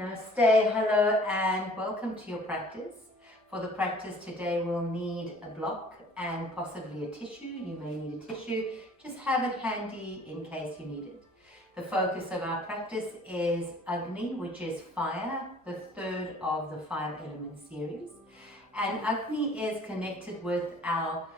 Namaste, hello and welcome to your practice. For the practice today we'll need a block and possibly a tissue. You may need a tissue, just have it handy in case you need it. The focus of our practice is Agni, which is fire, the third of the 5 element series. And Agni is connected with our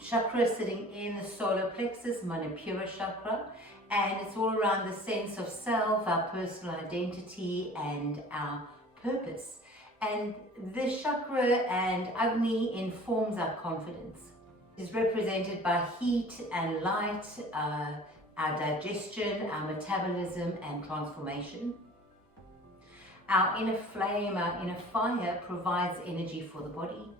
chakra sitting in the solar plexus, Manipura Chakra. And it's all around the sense of self, our personal identity and our purpose. And this chakra and Agni informs our confidence. It's represented by heat and light, our digestion, our metabolism and transformation. Our inner flame, our inner fire provides energy for the body.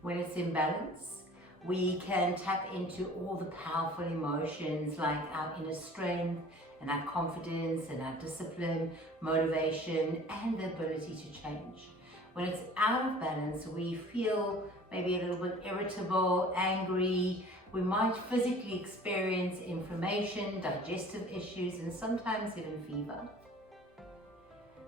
When it's in balance, we can tap into all the powerful emotions like our inner strength and our confidence and our discipline, motivation and the ability to change. When it's out of balance, we feel maybe a little bit irritable, angry. We might physically experience inflammation, digestive issues and sometimes even fever.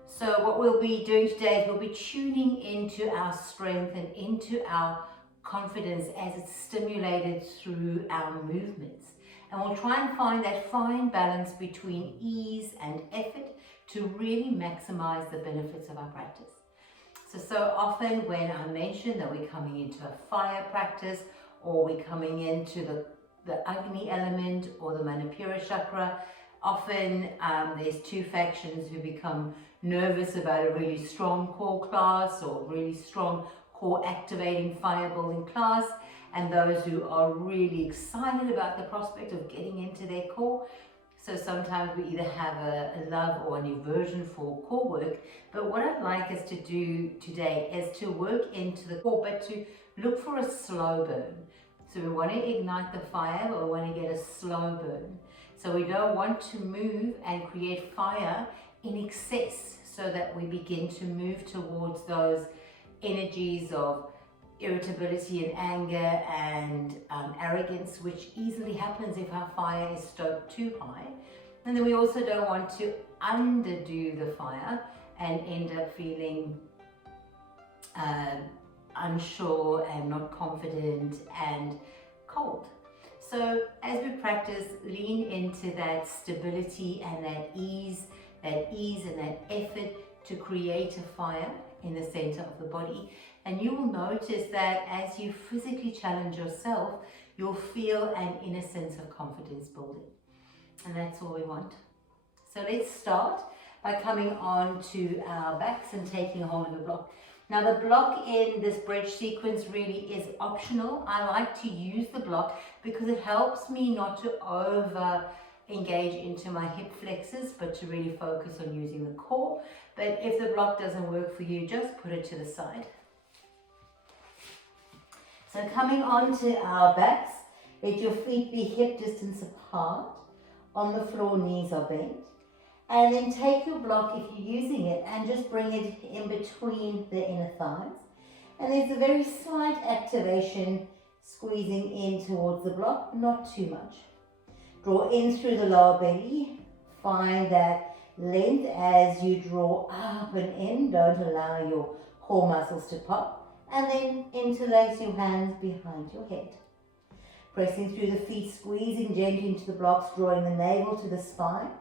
So what we'll be doing today is we'll be tuning into our strength and into our confidence as it's stimulated through our movements. And we'll try and find that fine balance between ease and effort to really maximize the benefits of our practice. So often when I mention that we're coming into a fire practice or we're coming into the Agni element or the Manipura Chakra, often there's two factions who become nervous about a really strong core class or really strong core activating fire building class, and those who are really excited about the prospect of getting into their core. So sometimes we either have a love or an aversion for core work, but what I'd like us to do today is to work into the core, but to look for a slow burn. So we want to ignite the fire, but we want to get a slow burn. So we don't want to move and create fire in excess so that we begin to move towards those energies of irritability and anger and arrogance, which easily happens if our fire is stoked too high. And then we also don't want to underdo the fire and end up feeling unsure and not confident and cold. So as we practice, lean into that stability and that ease and that effort to create a fire in the center of the body. And you will notice that as you physically challenge yourself, you'll feel an inner sense of confidence building. And that's all we want. So let's start by coming on to our backs and taking a hold of the block. Now the block in this bridge sequence really is optional. I like to use the block because it helps me not to over engage into my hip flexors, but to really focus on using the core. But if the block doesn't work for you, just put it to the side. So coming on to our backs, let your feet be hip distance apart. On the floor, knees are bent. And then take your block, if you're using it, and just bring it in between the inner thighs. And there's a very slight activation, squeezing in towards the block, not too much. Draw in through the lower belly. Find that length as you draw up and in. Don't allow your core muscles to pop. And then interlace your hands behind your head. Pressing through the feet, squeezing gently into the blocks, drawing the navel to the spine.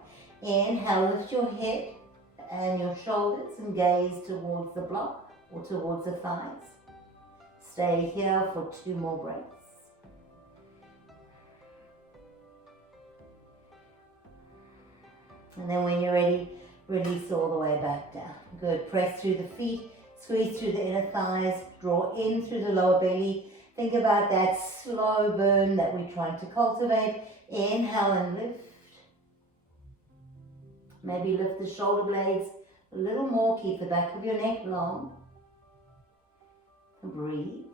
Inhale, lift your head and your shoulders and gaze towards the block or towards the thighs. Stay here for 2 more breaths. And then when you're ready, release all the way back down. Good. Press through the feet, squeeze through the inner thighs, draw in through the lower belly. Think about that slow burn that we're trying to cultivate. Inhale and lift. Maybe lift the shoulder blades a little more. Keep the back of your neck long. Breathe.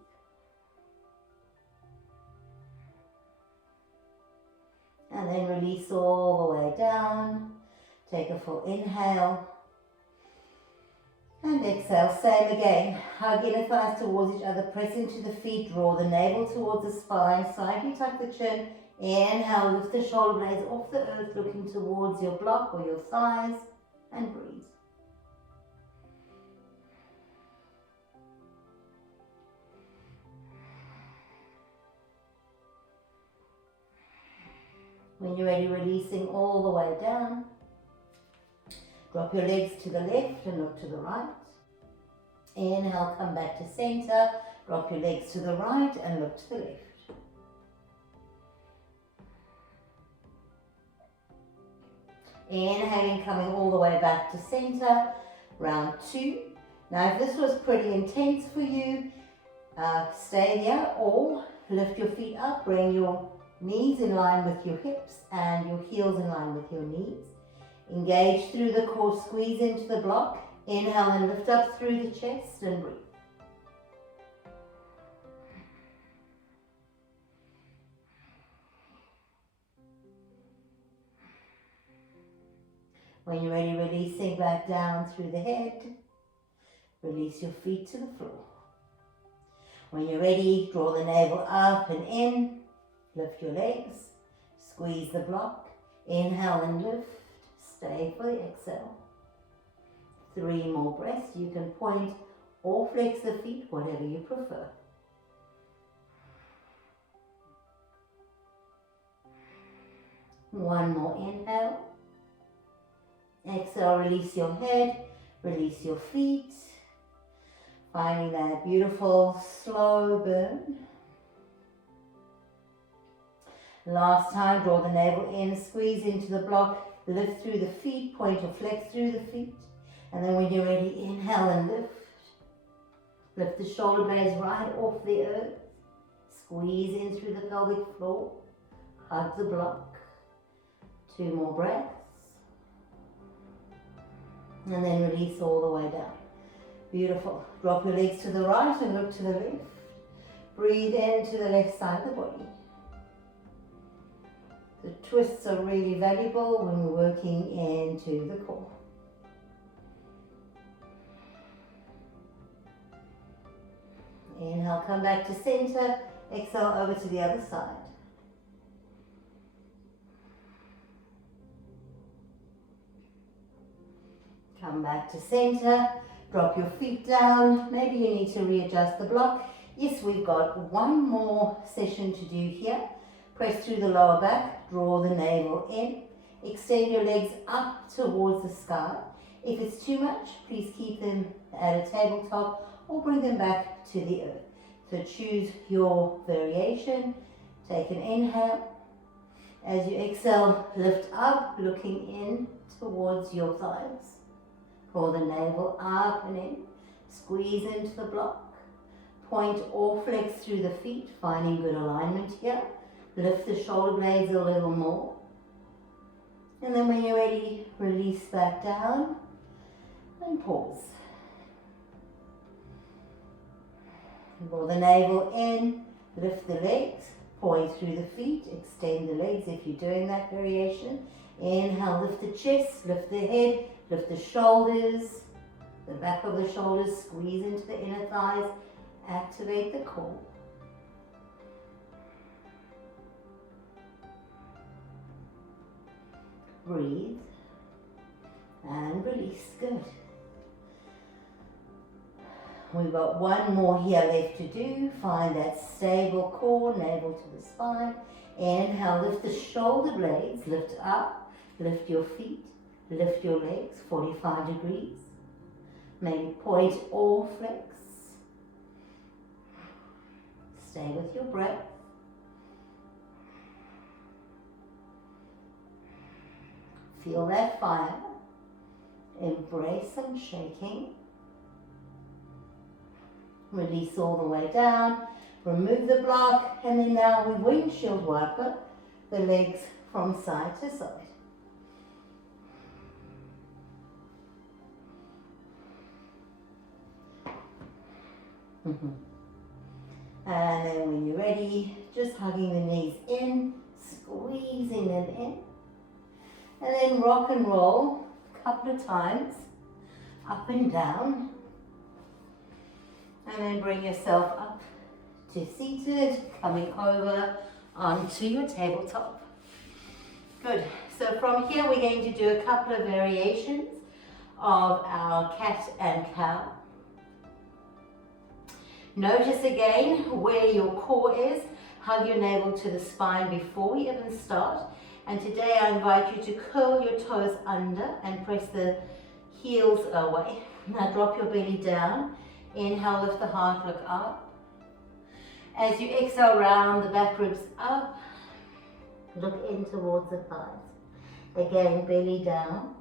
And then release all the way down. Take a full inhale. And exhale, same again. Hug inner thighs towards each other, press into the feet, draw the navel towards the spine, slightly tuck the chin. Inhale, lift the shoulder blades off the earth, looking towards your block or your thighs, and breathe. When you're ready, releasing all the way down. Drop your legs to the left and look to the right. Inhale, come back to center. Drop your legs to the right and look to the left. Inhaling, coming all the way back to center. Round 2. Now if this was pretty intense for you, stay there or lift your feet up, bring your knees in line with your hips and your heels in line with your knees. Engage through the core, squeeze into the block. Inhale and lift up through the chest and breathe. When you're ready, releasing back down through the head. Release your feet to the floor. When you're ready, draw the navel up and in. Lift your legs. Squeeze the block. Inhale and lift. Stay for the exhale. 3 more breaths. You can point or flex the feet, whatever you prefer. One more inhale. Exhale, release your head, release your feet. Finding that beautiful slow burn. Last time, draw the navel in, squeeze into the block, lift through the feet, point or flex through the feet. And then when you're ready, inhale and lift. Lift the shoulder blades right off the earth. Squeeze in through the pelvic floor. Hug the block. 2 more breaths. And then release all the way down. Beautiful. Drop your legs to the right and look to the left. Breathe into the left side of the body. The twists are really valuable when we're working into the core. Inhale, come back to center. Exhale, over to the other side. Come back to center. Drop your feet down. Maybe you need to readjust the block. Yes, we've got one more session to do here. Press through the lower back. Draw the navel in. Extend your legs up towards the sky. If it's too much, please keep them at a tabletop or bring them back to the earth. So choose your variation. Take an inhale. As you exhale, lift up, looking in towards your thighs. Draw the navel up and in. Squeeze into the block. Point or flex through the feet, finding good alignment here. Lift the shoulder blades a little more. And then when you're ready, release back down and pause. Draw the navel in, lift the legs, point through the feet, extend the legs if you're doing that variation. Inhale, lift the chest, lift the head, lift the shoulders, the back of the shoulders, squeeze into the inner thighs, activate the core. Breathe and release. Good. We've got one more here left to do. Find that stable core, navel to the spine. Inhale, lift the shoulder blades, lift up, lift your feet, lift your legs 45 degrees. Maybe point or flex. Stay with your breath. Feel that fire. Embrace some shaking. Release all the way down. Remove the block, and then now we windshield wiper the legs from side to side. And then when you're ready, just hugging the knees in, squeezing them in. And then rock and roll a couple of times, up and down. And then bring yourself up to seated, coming over onto your tabletop. Good. So from here we're going to do a couple of variations of our cat and cow. Notice again where your core is. Hug your navel to the spine before we even start. And today I invite you to curl your toes under and press the heels away. Now drop your belly down. Inhale, lift the heart, look up. As you exhale, round the back ribs up. Look in towards the thighs. Again, belly down.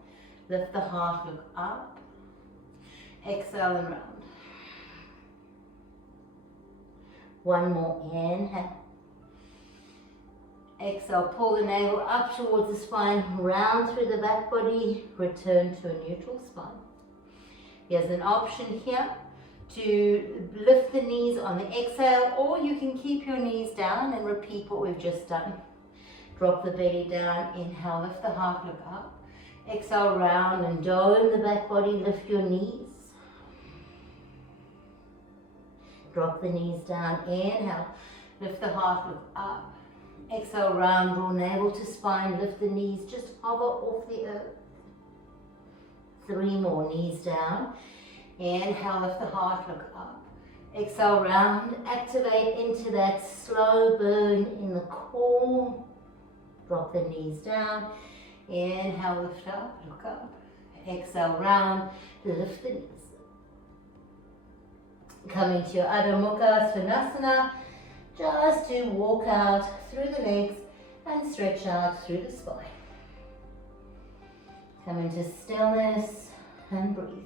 Lift the heart, look up. Exhale and round. One more, inhale. Exhale, pull the navel up towards the spine, round through the back body, return to a neutral spine. There's an option here to lift the knees on the exhale, or you can keep your knees down and repeat what we've just done. Drop the belly down, inhale, lift the heart, look up. Exhale, round and dome the back body, lift your knees. Drop the knees down, inhale, lift the heart, look up. Exhale, round, draw navel to spine, lift the knees, just hover off the earth. 3 more, knees down. Inhale, lift the heart, look up. Exhale, round, activate into that slow burn in the core. Drop the knees down. Inhale, lift up, look up. Exhale, round, lift the knees. Coming to your Adho Mukha Svanasana. Just to walk out through the legs and stretch out through the spine. Come into stillness and breathe.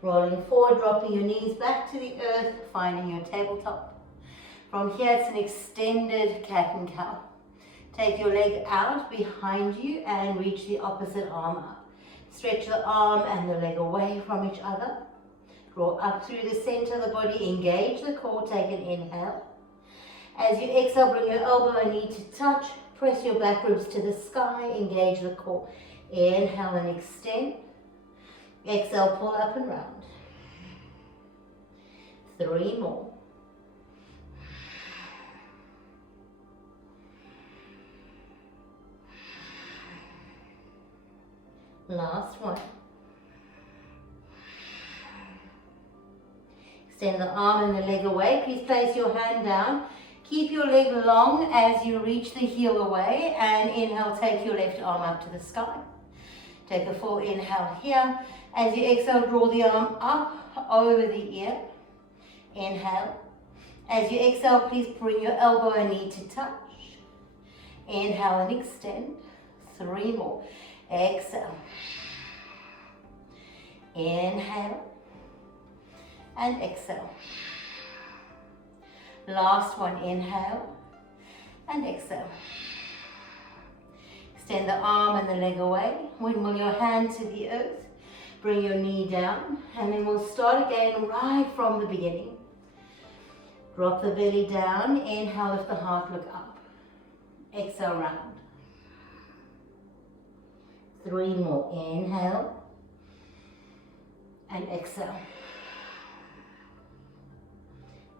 Rolling forward, dropping your knees back to the earth, finding your tabletop. From here, it's an extended cat and cow. Take your leg out behind you and reach the opposite arm up. Stretch the arm and the leg away from each other. Draw up through the center of the body, engage the core, take an inhale. As you exhale, bring your elbow and knee to touch. Press your back ribs to the sky, engage the core. Inhale and extend. Exhale, pull up and round. 3 more. Last one. Extend the arm and the leg away. Please place your hand down. Keep your leg long as you reach the heel away, and inhale, take your left arm up to the sky. Take a full inhale here. As you exhale, draw the arm up over the ear. Inhale. As you exhale, please bring your elbow and knee to touch. Inhale and extend. 3 more. Exhale. Inhale. And exhale. Last one, inhale. And exhale. Extend the arm and the leg away. Windmill your hand to the earth. Bring your knee down. And then we'll start again right from the beginning. Drop the belly down. Inhale, lift the heart, look up. Exhale, round. 3 more. Inhale. And exhale.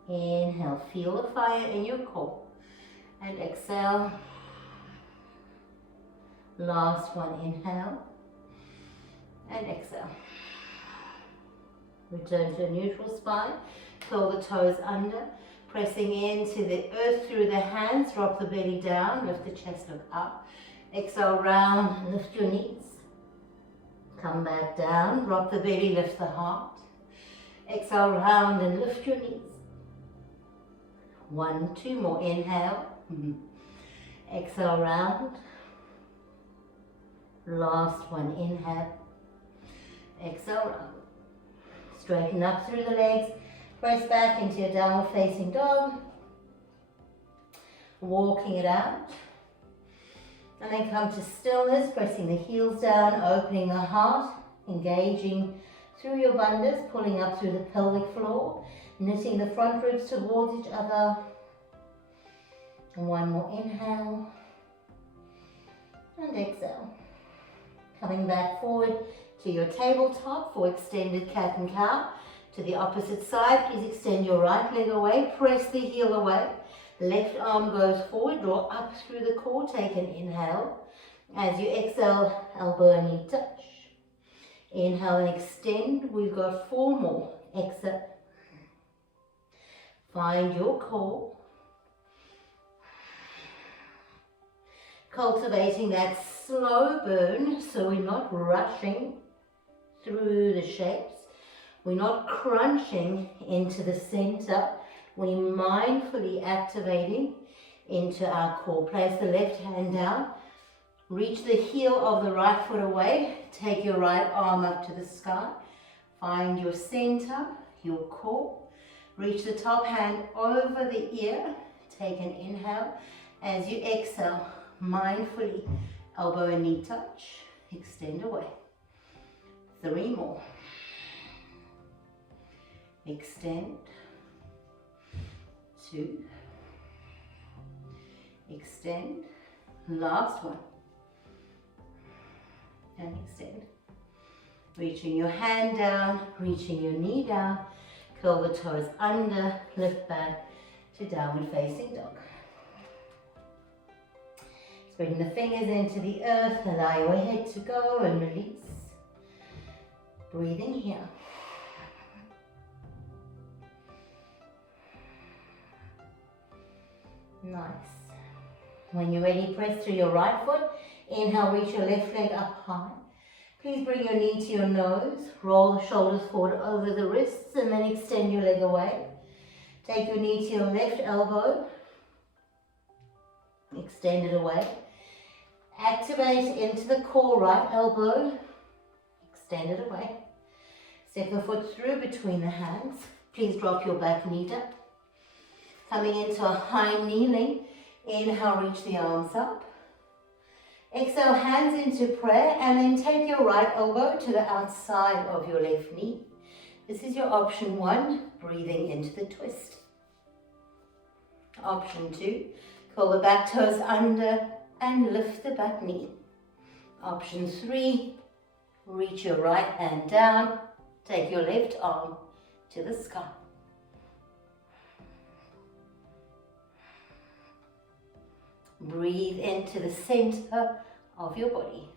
Inhale, feel the fire in your core. And exhale. Last one, inhale. And exhale. Return to a neutral spine. Curl the toes under. Pressing into the earth through the hands. Drop the belly down. Lift the chest, look up. Exhale, round and lift your knees. Come back down. Drop the belly, lift the heart. Exhale, round and lift your knees. 1, 2 more. Inhale. Exhale, round. Last one. Inhale. Exhale, round. Straighten up through the legs. Press back into your downward facing dog. Walking it out. And then come to stillness, pressing the heels down, opening the heart, engaging through your bandhas, pulling up through the pelvic floor, knitting the front ribs towards each other. And 1 more inhale. And exhale. Coming back forward to your tabletop for extended cat and cow. To the opposite side, please extend your right leg away, press the heel away. Left arm goes forward, draw up through the core, take an inhale. As you exhale, elbow and knee touch. Inhale and extend. We've got 4 more. Exhale. Find your core. Cultivating that slow burn so we're not rushing through the shapes. We're not crunching into the center. We're mindfully activating into our core. Place the left hand down. Reach the heel of the right foot away. Take your right arm up to the sky. Find your center, your core. Reach the top hand over the ear. Take an inhale. As you exhale, mindfully elbow and knee touch. Extend away. 3 more. Extend. 2. Extend. Last one. And extend. Reaching your hand down, reaching your knee down. Curl the toes under, lift back to downward facing dog. Spreading the fingers into the earth, allow your head to go and release. Breathing here. Nice. When you're ready, press through your right foot. Inhale, reach your left leg up high. Please bring your knee to your nose. Roll the shoulders forward over the wrists and then extend your leg away. Take your knee to your left elbow. Extend it away. Activate into the core, right elbow. Extend it away. Step the foot through between the hands. Please drop your back knee down. Coming into a high kneeling. Inhale, reach the arms up. Exhale, hands into prayer, and then take your right elbow to the outside of your left knee. This is your option 1, breathing into the twist. Option 2, curl the back toes under and lift the back knee. Option 3, reach your right hand down, take your left arm to the sky. Breathe into the center of your body.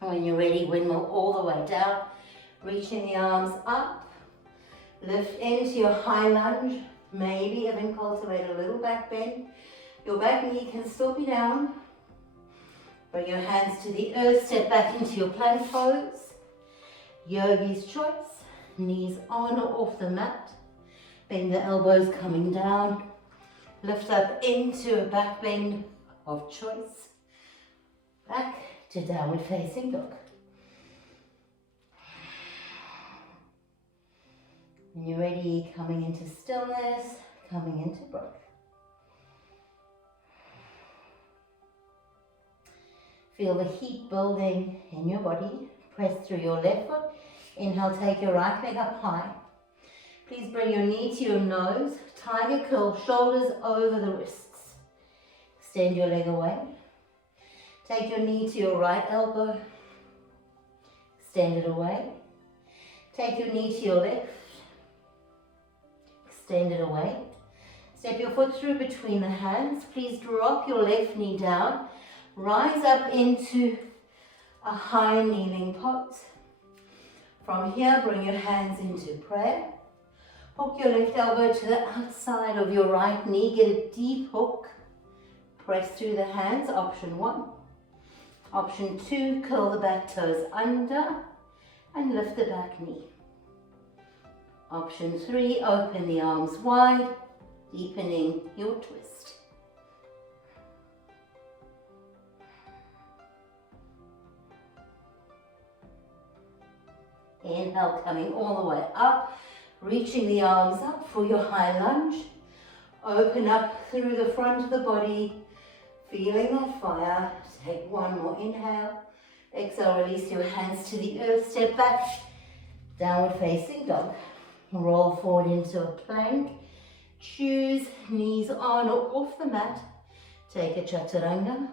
When you're ready, windmill all the way down, reaching the arms up, lift into your high lunge, maybe even cultivate a little back bend. Your back knee can still be down. Bring your hands to the earth, step back into your plank pose. Yogi's choice, knees on or off the mat. Bend the elbows coming down. Lift up into a back bend of choice. Back to downward facing dog. When you're ready, coming into stillness, coming into breath. Feel the heat building in your body. Press through your left foot. Inhale, take your right leg up high. Please bring your knee to your nose, tiger curl, shoulders over the wrists. Extend your leg away. Take your knee to your right elbow. Extend it away. Take your knee to your left. Extend it away. Step your foot through between the hands. Please drop your left knee down. Rise up into a high kneeling pose. From here, bring your hands into prayer. Hook your left elbow to the outside of your right knee. Get a deep hook. Press through the hands, option 1. Option 2, curl the back toes under and lift the back knee. Option 3, open the arms wide, deepening your twist. Inhale, coming all the way up. Reaching the arms up for your high lunge. Open up through the front of the body. Feeling that fire. Take one more inhale. Exhale, release your hands to the earth. Step back. Downward facing dog. Roll forward into a plank. Choose knees on or off the mat. Take a chaturanga.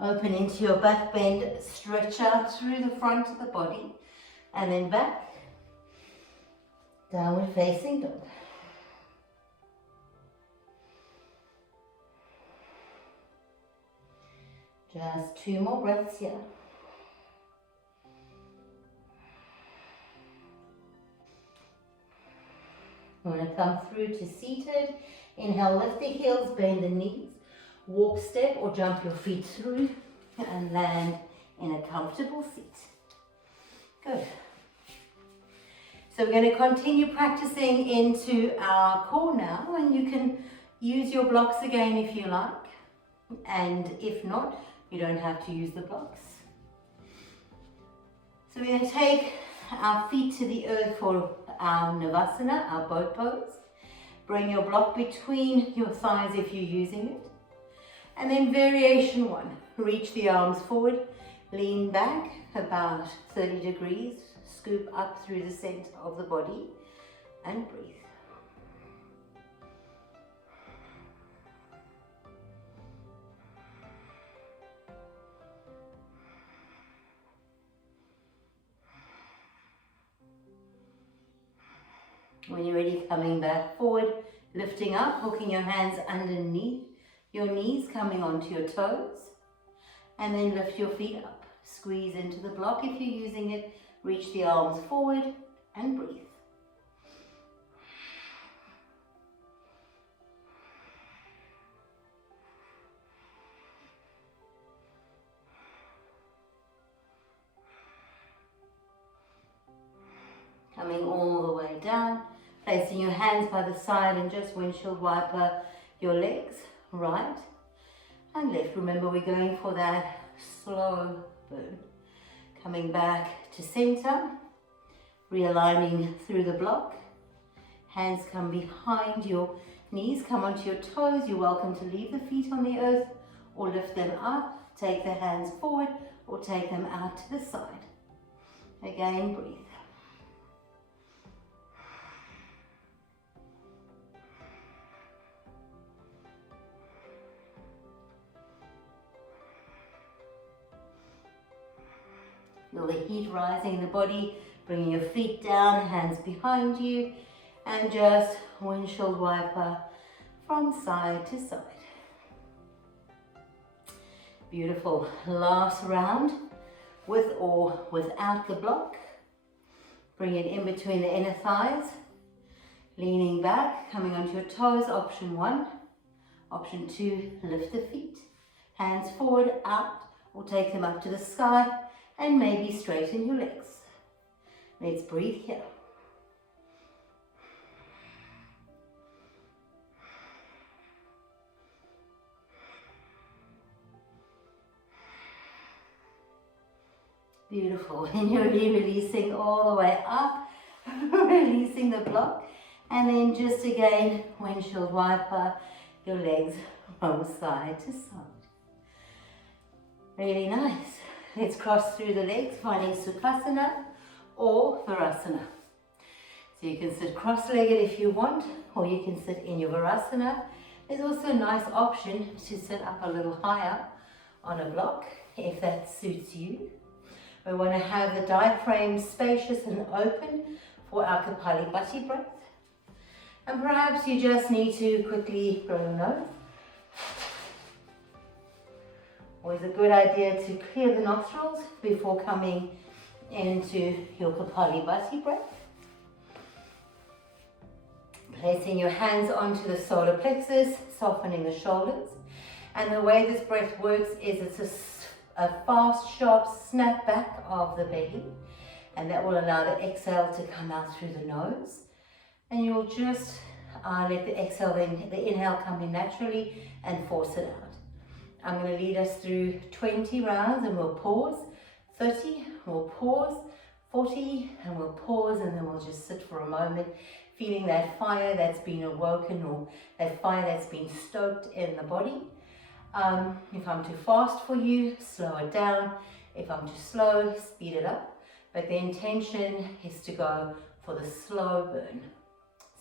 Open into your back bend. Stretch out through the front of the body. And then back. Downward facing dog. Just 2 more breaths here. You want to come through to seated. Inhale, lift the heels, bend the knees. Walk, step or jump your feet through and land in a comfortable seat. Good. So we're going to continue practicing into our core now, and you can use your blocks again if you like, and if not, you don't have to use the blocks. So we're going to take our feet to the earth for our Navasana, our boat pose. Bring your block between your thighs if you're using it. And then variation one, reach the arms forward, lean back about 30 degrees, scoop up through the center of the body and breathe. When you're ready, coming back forward, lifting up, hooking your hands underneath your knees, coming onto your toes, and then lift your feet up. Squeeze into the block if you're using it, reach the arms forward and breathe. Coming all the way down, placing your hands by the side and just windshield wiper your legs, right and left. Remember, we're going for that slow burn. Coming back to center, realigning through the block. Hands come behind your knees, come onto your toes. You're welcome to leave the feet on the earth or lift them up. Take the hands forward or take them out to the side. Again, breathe. Feel the heat rising in the body, bringing your feet down, hands behind you, and just windshield wiper from side to side. Beautiful. Last round, with or without the block. Bring it in between the inner thighs, leaning back, coming onto your toes, option 1. Option 2, lift the feet. Hands forward, out, or take them up to the sky, and maybe straighten your legs. Let's breathe here. Beautiful. And you're releasing all the way up, releasing the block, and then just again, windshield wiper your legs from side to side. Really nice. Let's cross through the legs, finding Sukhasana or Virasana. So you can sit cross-legged if you want, or you can sit in your Virasana. There's also a nice option to sit up a little higher on a block, if that suits you. We want to have the diaphragm spacious and open for our Kapalabhati breath. And perhaps you just need to quickly blow your nose. Always a good idea to clear the nostrils before coming into your Kapalabhati breath. Placing your hands onto the solar plexus, softening the shoulders. And the way this breath works is it's a fast, sharp snap back of the belly. And that will allow the exhale to come out through the nose. And you'll just let the exhale, the inhale come in naturally and force it out. I'm going to lead us through 20 rounds and we'll pause. 30, we'll pause. 40, and we'll pause, and then we'll just sit for a moment, feeling that fire that's been awoken or that fire that's been stoked in the body. If I'm too fast for you, slow it down. If I'm too slow, speed it up. But the intention is to go for the slow burn.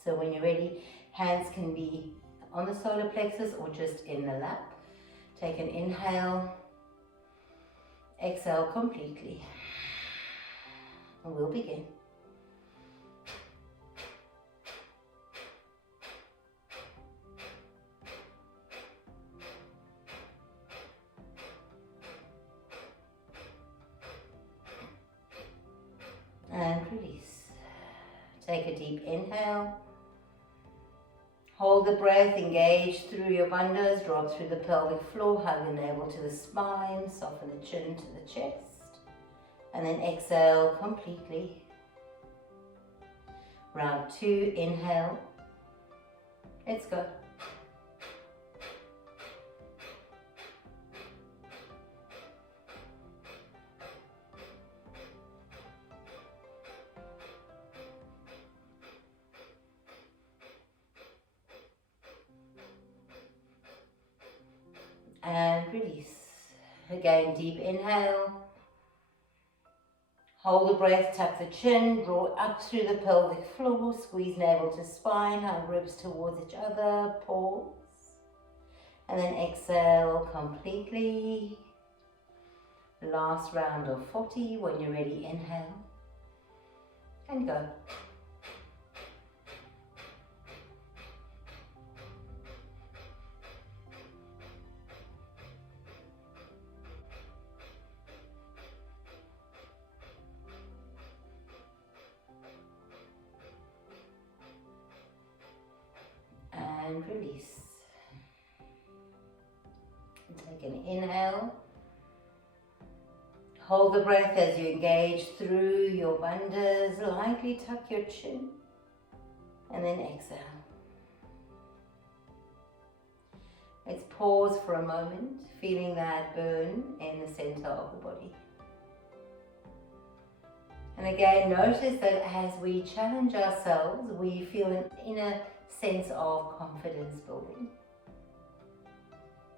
So when you're ready, hands can be on the solar plexus or just in the lap. Take an inhale, exhale completely, and we'll begin. And release. Take a deep inhale Hold the breath, engage through your bandhas, drop through the pelvic floor, hug the navel to the spine, soften the chin to the chest, and then exhale completely. Round 2, inhale. Let's go. And release. Again, deep inhale. Hold the breath, tuck the chin, draw up through the pelvic floor, squeeze navel to spine, hug ribs towards each other, pause. And then exhale completely. Last round of 40. When you're ready, inhale and go. And release. And take an inhale. Hold the breath as you engage through your bandhas. Lightly tuck your chin. And then exhale. Let's pause for a moment, feeling that burn in the center of the body. And again, notice that as we challenge ourselves, we feel an inner sense of confidence building.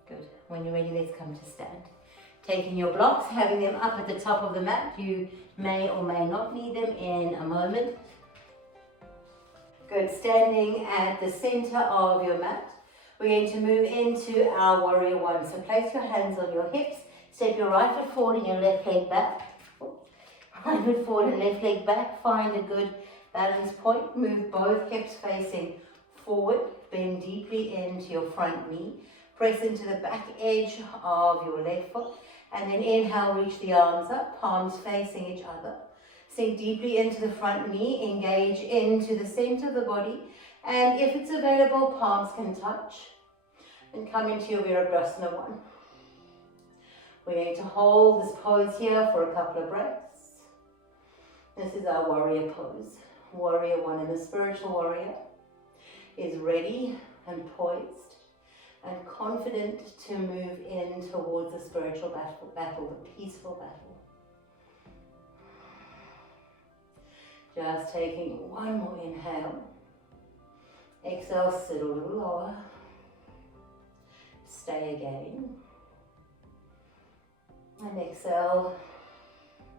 Good. When you're ready, let's come to stand. Taking your blocks, having them up at the top of the mat. You may or may not need them in a moment. Good. Standing at the center of your mat, we're going to move into our warrior one. So place your hands on your hips, step your right foot forward and your left leg back. Right foot forward and left leg back. Find a good balance point. Move both hips facing forward, bend deeply into your front knee, press into the back edge of your left foot, and then inhale, reach the arms up, palms facing each other. Sink deeply into the front knee, engage into the center of the body, and if it's available, palms can touch, and come into your Virabhasana one. We're going to hold this pose here for a couple of breaths. This is our warrior pose. Warrior one, and the spiritual warrior is ready and poised and confident to move in towards the spiritual battle, the peaceful battle. Just taking one more inhale. Exhale, sit a little lower. Stay again. And exhale,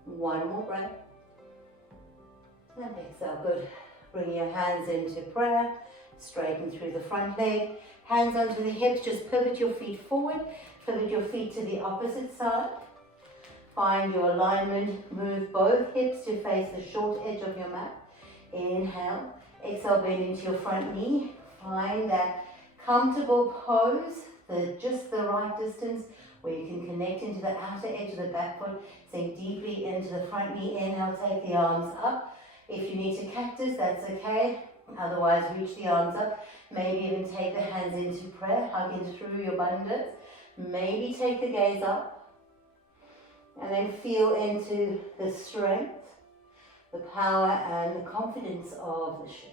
one more breath. And exhale, good. Bring your hands into prayer. Straighten through the front leg, hands onto the hips, just pivot your feet forward, pivot your feet to the opposite side. Find your alignment, move both hips to face the short edge of your mat. Inhale, exhale, bend into your front knee. Find that comfortable pose, just the right distance where you can connect into the outer edge of the back foot. Sink deeply into the front knee. Inhale, take the arms up. If you need to cactus, that's okay. Otherwise, reach the arms up. Maybe even take the hands into prayer, hugging through your bandhas. Maybe take the gaze up. And then feel into the strength, the power and the confidence of the shape.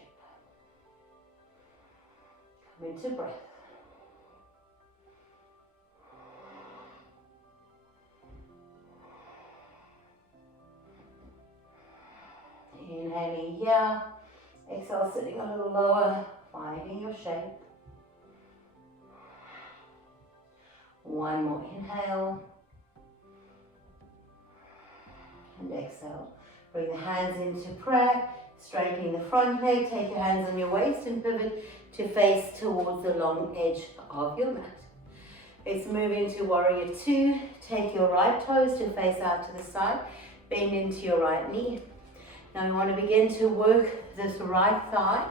Come into breath. Inhaling here. Exhale, sitting a little lower, finding your shape. One more inhale. And exhale. Bring the hands into prayer, straightening the front leg. Take your hands on your waist and pivot to face towards the long edge of your mat. Let's move into warrior two. Take your right toes to face out to the side. Bend into your right knee. Now we want to begin to work this right thigh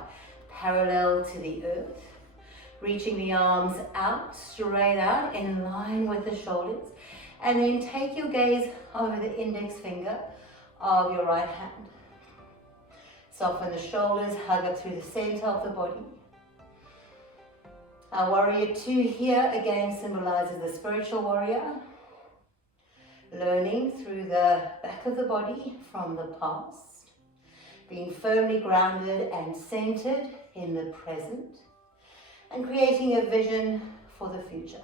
parallel to the earth. Reaching the arms out, straight out, in line with the shoulders. And then take your gaze over the index finger of your right hand. Soften the shoulders, hug up through the center of the body. Our warrior 2 here again symbolizes the spiritual warrior, learning through the back of the body from the past, being firmly grounded and centered in the present, and creating a vision for the future.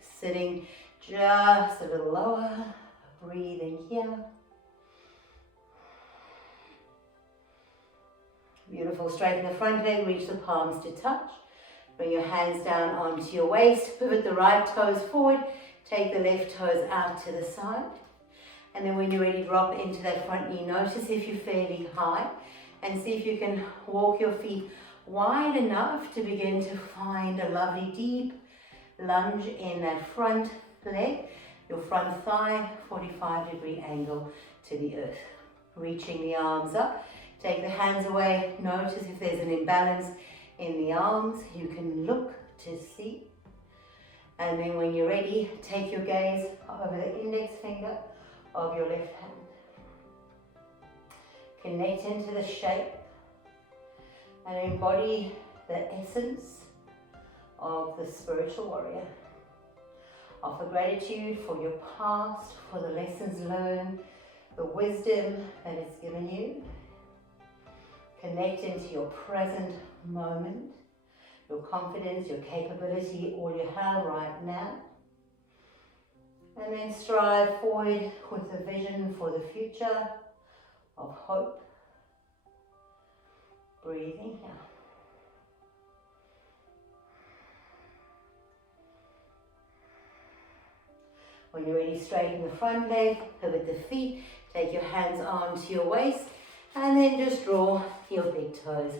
Sitting just a little lower, breathing here. Beautiful, straighten the front leg, reach the palms to touch. Bring your hands down onto your waist, pivot the right toes forward, take the left toes out to the side. And then when you're ready, drop into that front knee. Notice if you're fairly high and see if you can walk your feet wide enough to begin to find a lovely deep lunge in that front leg, your front thigh, 45-degree angle to the earth. Reaching the arms up, take the hands away. Notice if there's an imbalance in the arms, you can look to see. And then when you're ready, take your gaze over the index finger of your left hand. Connect into the shape and embody the essence of the spiritual warrior. Offer gratitude for your past, for the lessons learned, the wisdom that it's given you. Connect into your present moment, your confidence, your capability, all you have right now. And then strive forward with a vision for the future of hope. Breathing out. When you're ready, straighten the front leg, pivot the feet, take your hands onto your waist, and then just draw your big toes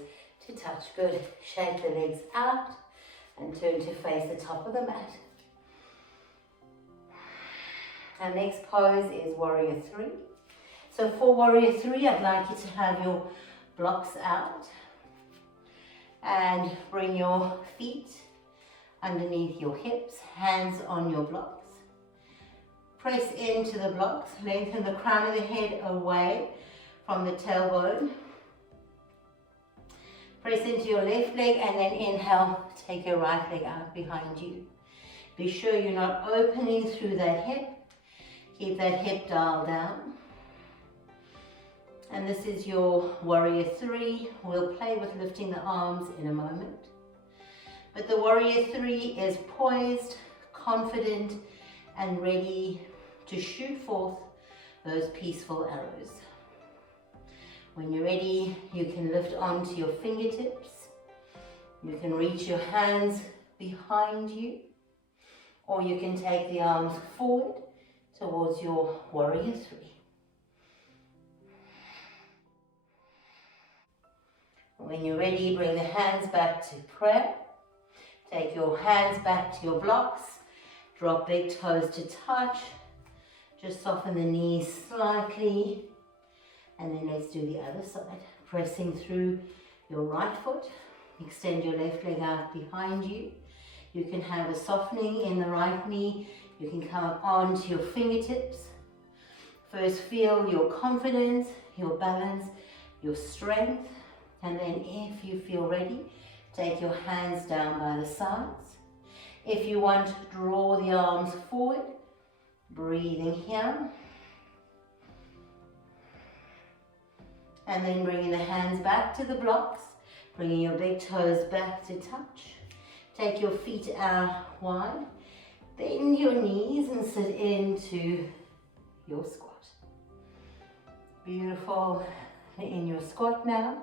to touch. Good. Shake the legs out and turn to face the top of the mat. Our next pose is Warrior 3. So for Warrior 3, I'd like you to have your blocks out and bring your feet underneath your hips, hands on your blocks. Press into the blocks, lengthen the crown of the head away from the tailbone. Press into your left leg and then inhale, take your right leg out behind you. Be sure you're not opening through that hip. Keep that hip dial down. And this is your Warrior 3. We'll play with lifting the arms in a moment. But the Warrior 3 is poised, confident, and ready to shoot forth those peaceful arrows. When you're ready, you can lift onto your fingertips. You can reach your hands behind you, or you can take the arms forward towards your Warrior 3. When you're ready, bring the hands back to prayer. Take your hands back to your blocks. Drop big toes to touch. Just soften the knees slightly. And then let's do the other side. Pressing through your right foot. Extend your left leg out behind you. You can have a softening in the right knee. You can come up onto your fingertips. First feel your confidence, your balance, your strength. And then if you feel ready, take your hands down by the sides. If you want, draw the arms forward. Breathing here. And then bringing the hands back to the blocks. Bringing your big toes back to touch. Take your feet out wide. Bend your knees and sit into your squat. Beautiful. In your squat now,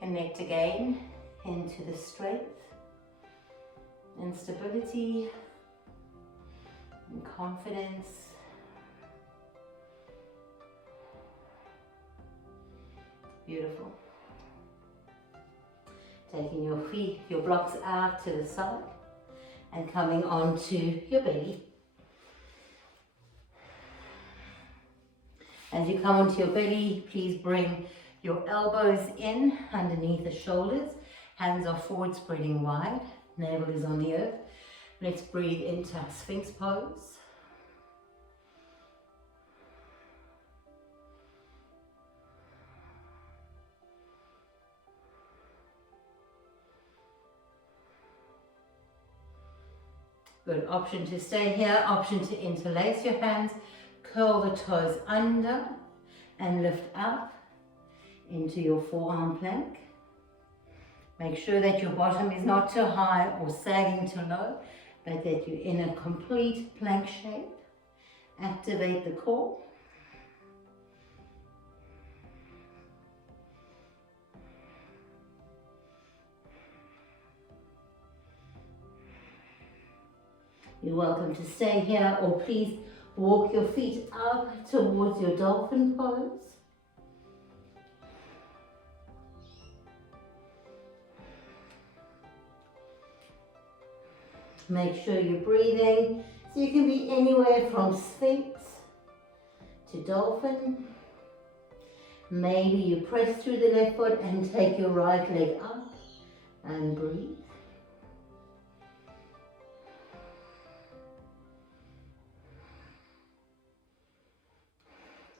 connect again into the strength and stability and confidence. Beautiful. Taking your feet, your blocks out to the side and coming onto your belly. As you come onto your belly, please bring your elbows in underneath the shoulders. Hands are forward, spreading wide. Navel is on the earth. Let's breathe into our Sphinx Pose. Good. Option to stay here, option to interlace your hands, curl the toes under and lift up into your forearm plank. Make sure that your bottom is not too high or sagging too low, but that you're in a complete plank shape. Activate the core. You're welcome to stay here, or please walk your feet up towards your dolphin pose. Make sure you're breathing, so you can be anywhere from Sphinx to dolphin. Maybe you press through the left foot and take your right leg up and breathe.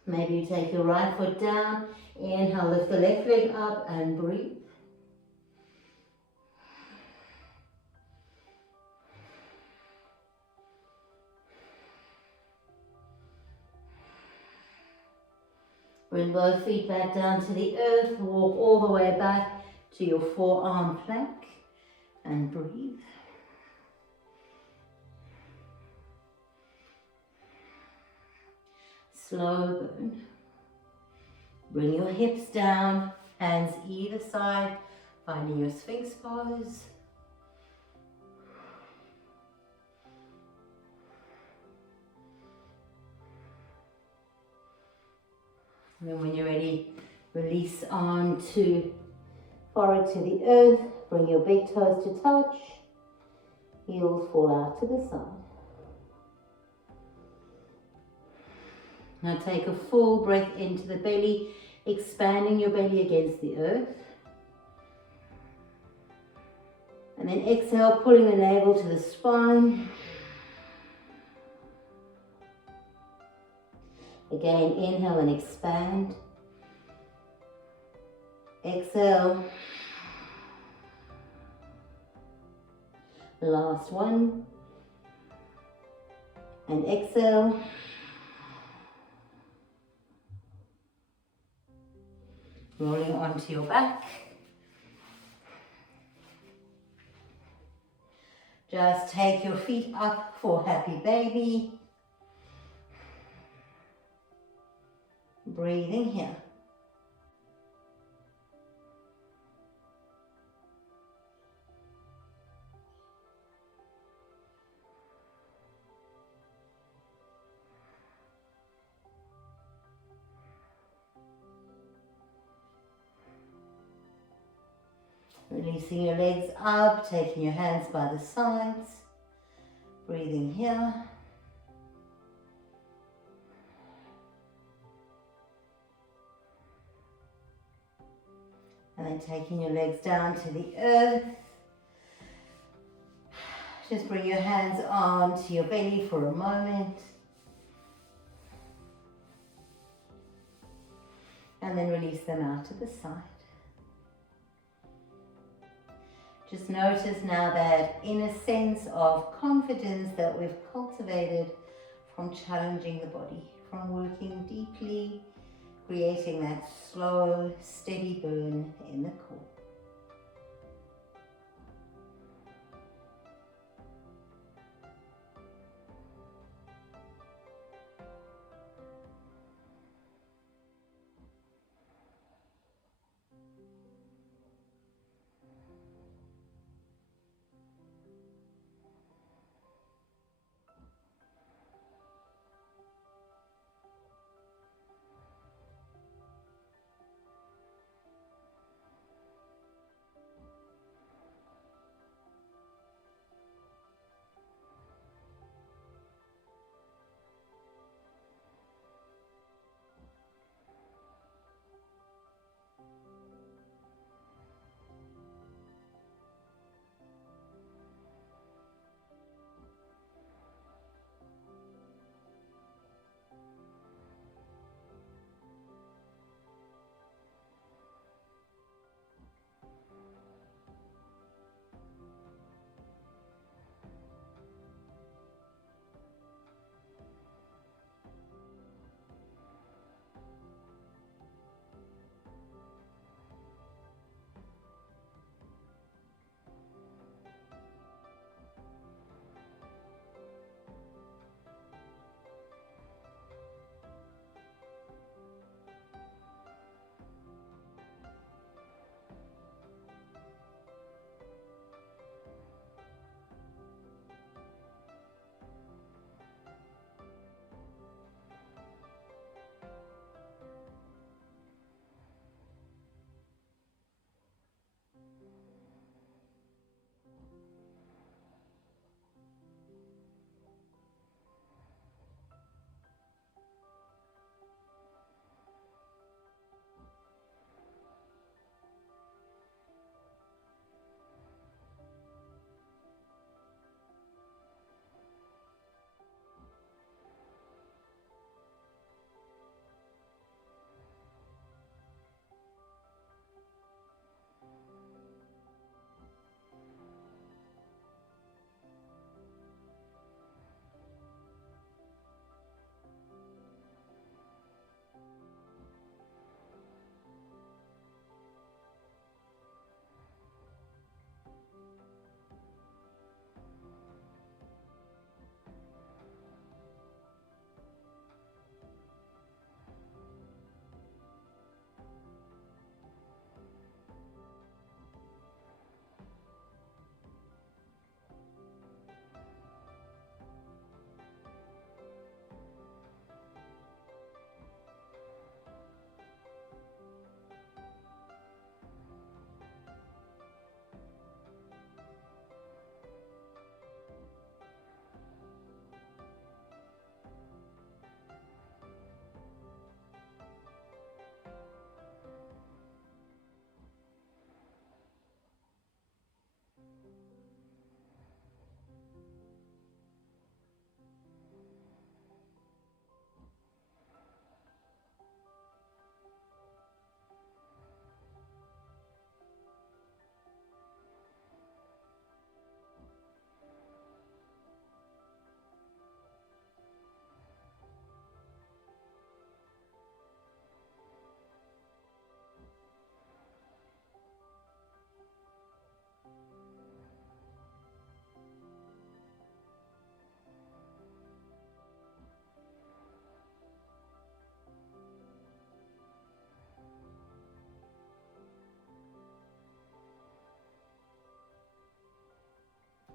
Maybe you take your right foot down, inhale, lift the left leg up and breathe. Bring both feet back down to the earth, walk all the way back to your forearm plank and breathe. Slow burn. Bring your hips down, hands either side, finding your Sphinx pose. And then when you're ready, release onto forehead to the earth, bring your big toes to touch, heels fall out to the side. Now take a full breath into the belly, expanding your belly against the earth. And then exhale, pulling the navel to the spine. Again, inhale and expand. Exhale. Last one. And exhale. Rolling onto your back. Just take your feet up for happy baby. Breathing here. Releasing your legs up, taking your hands by the sides. Breathing here. And then taking your legs down to the earth. Just bring your hands onto your belly for a moment. And then release them out to the side. Just notice now that inner sense of confidence that we've cultivated from challenging the body, from working deeply, creating that slow, steady burn in the core.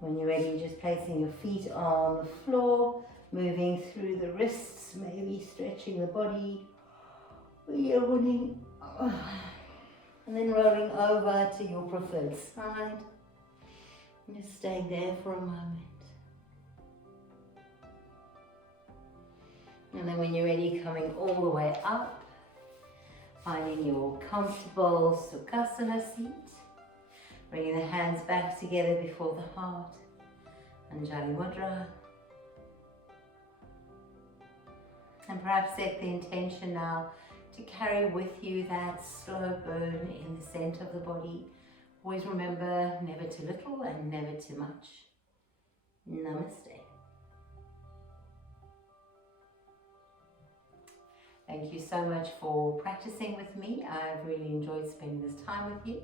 When you're ready, just placing your feet on the floor, moving through the wrists, maybe stretching the body, yawning, and then rolling over to your preferred side. Just staying there for a moment. And then when you're ready, coming all the way up, finding your comfortable Sukhasana seat. Bringing the hands back together before the heart. Anjali Mudra. And perhaps set the intention now to carry with you that slow burn in the center of the body. Always remember, never too little and never too much. Namaste. Thank you so much for practicing with me. I've really enjoyed spending this time with you.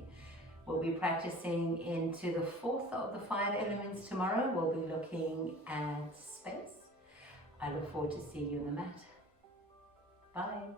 We'll be practicing into the fourth of the 5 elements tomorrow. We'll be looking at space. I look forward to seeing you on the mat. Bye.